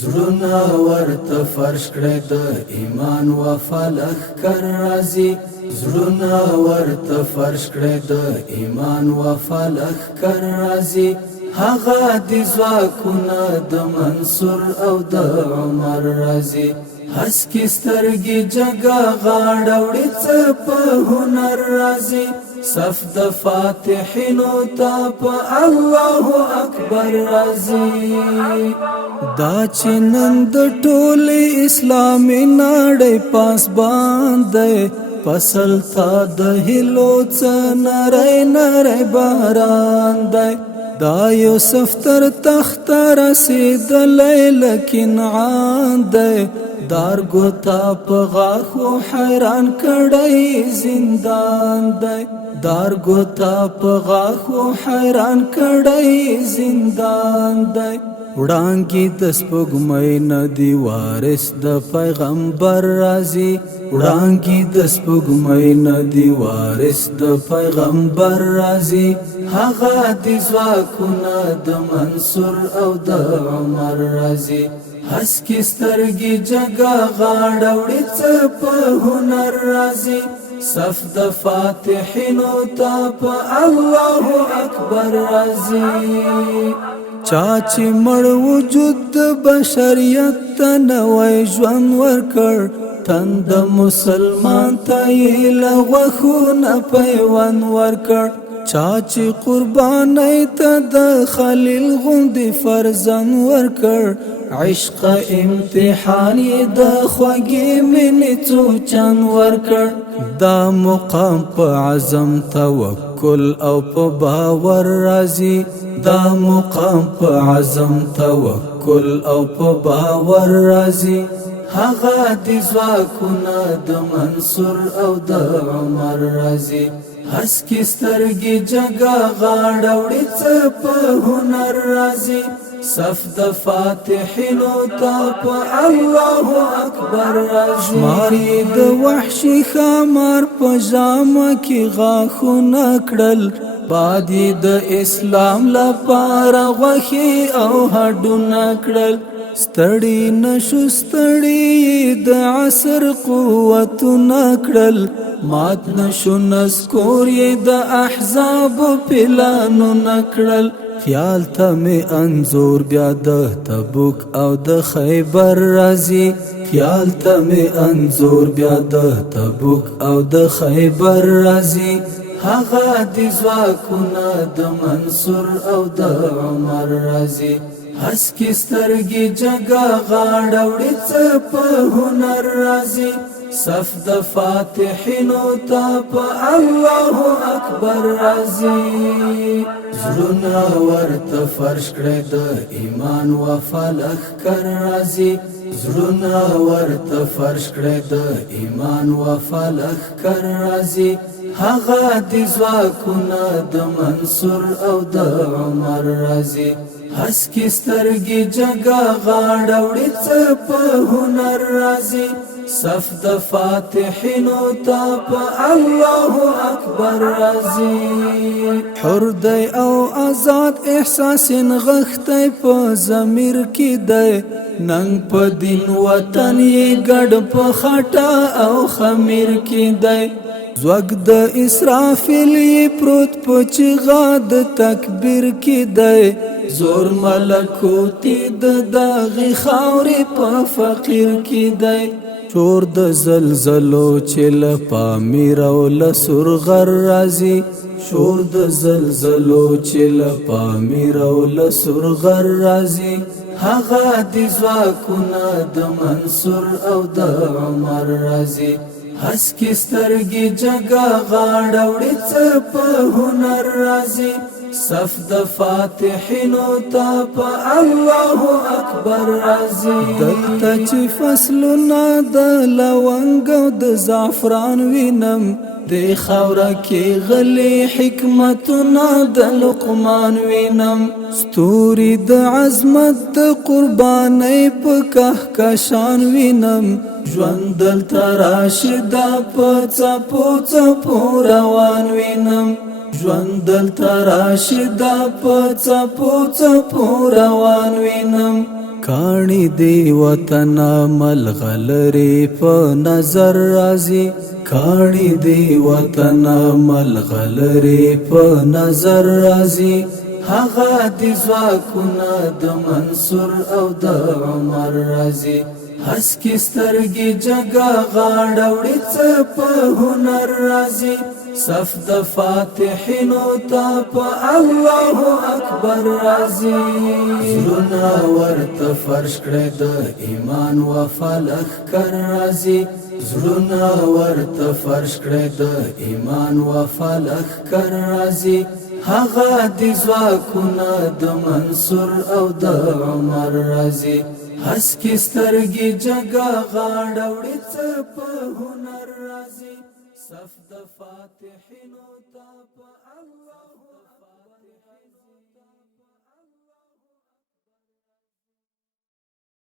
زړونه ورته فرش کړی د ایمان وفا لښکر راځي زړونه ورته فرش کړی د ایمان وفا لښکر راځي هغه د ځواکونه د منصور او د عمر راځي هسکې سترګې جګه غاړه وړي څه په هنر راځي صف د فاتحینو ته په الله اکبر راځي دا چې نن د ټولې اسلامي نړۍ پاس باندې فصل تا د هیلو څه نری نری باران دی دا یوسف تر تخت رسیدلی لکنعان دی دار ګوتا په غاښو حیران کړی زندان دی دار ګوتا په غاښو حیران کړی زندان دی وړانګې د سپوږمۍ نه دی وارث د پیغمبر راځي وړانګې د سپوږمۍ نه دی وارث د پیغمبر راځي هغه د ځواکونه د منصور او د عمر راځي هسکې سترګې جګه غاړه وړي څه په هنر راځي صف د فاتحینو ته په الله اکبر راځي چا چې مړ وجود د بشریت ته نوی ژوند ورکړ تند مسلمان ته یې له غوښو نه پیوند ورکړ چا چې قربانۍ ته د خلیل غوندې فرزند ورکړ عشق امتحان یې د خوږې مینې څو چند ورکړ دا مقام په عزم توکل او په باور راځي دا مقام په عزم توکل او په باور راځي هغه د ځواکونه د منصور او د عمر راځي هسکې سترګې جګه غاړه وړي څه په هنر راځي صف د فاتحینو ته په الله اکبر راځي شمارې د وحشي ښامار په ژامه کې غاښونه کړل بادي د اسلام لپاره غوښې او هډونه کړل ستړي نشو ستړي د عصر قوتونه کړل مات نشو نسکور یې د احزاب پلانونه کړل خیال ته مې انځور بیا د تبوک او د خیبر راځي خیال ته مې انځور بیا د تبوک او د خیبر راځي هغه د ځواکونه د منصور او د عمر راځي هسکې سترګې جګه غاړه وړي څه په هنر راځي صف د فاتحینو ته په الله اکبر راځي زړونه ورته فرش کړی د ایمان وفا لښکر راځي زړونه ورته فرش کړی د ایمان وفا لښکر راځي هغه د ځواکونه د منصور او د عمر راځي هسکې سترګې جګه غاړه وړي څه په هنر راځي صف د فاتحینو ته په الله اکبر راځي حر دی او آزاد احساس نغښتی په ضمیر کې دی ننګ په دین وطن یې ګډ په خټه او خمیر کې دی زوګ د اسرافیل یې پروت په چغا د تکبیر کې دی زور ملکوتی د داغي خاورې په فقیر کې دی شور د زلزلو چې له پامیر او له سرغر راځي شور د زلزلو چې له پامیر او له سرغر راځي هغه د ځواکونه د منصور او د عمر راځي هسکې سترګې جګه غاړه وړي څه په هنر راځي صف د فاتحینو ته په الله اکبر راځي دلته چې فصلونه د لونګ او د زعفران وینم د خاوره کې غلي حکمتونه د لقمان وینم ستوري د عظمت د قربانۍ په کهکشان وینم ژوند دلته راشده په څپو څپو روان وینم ژوند دلته راشده په څپو څپو روان وینم کانی دی وطن ملغلری په نظر رازی کانی دی وطن ملغلری په نظر رازی هغه دی ځواکونه د منصور او د عمر رازی هسکی سترګي جگا غاړه وړي څه په هنر رازی صف د فاتحینو تا په الله اکبر رازی زړونه ورته فرش کړی د ایمان وفا لښکر رازی زړونه ورته فرش کړی د ایمان وفا لښکر رازی هغه دی ځواکونه د منصور او د عمر رازی هسکی سترګي جگا غاړه وړي څه په هنر رازی صف د فاتحینو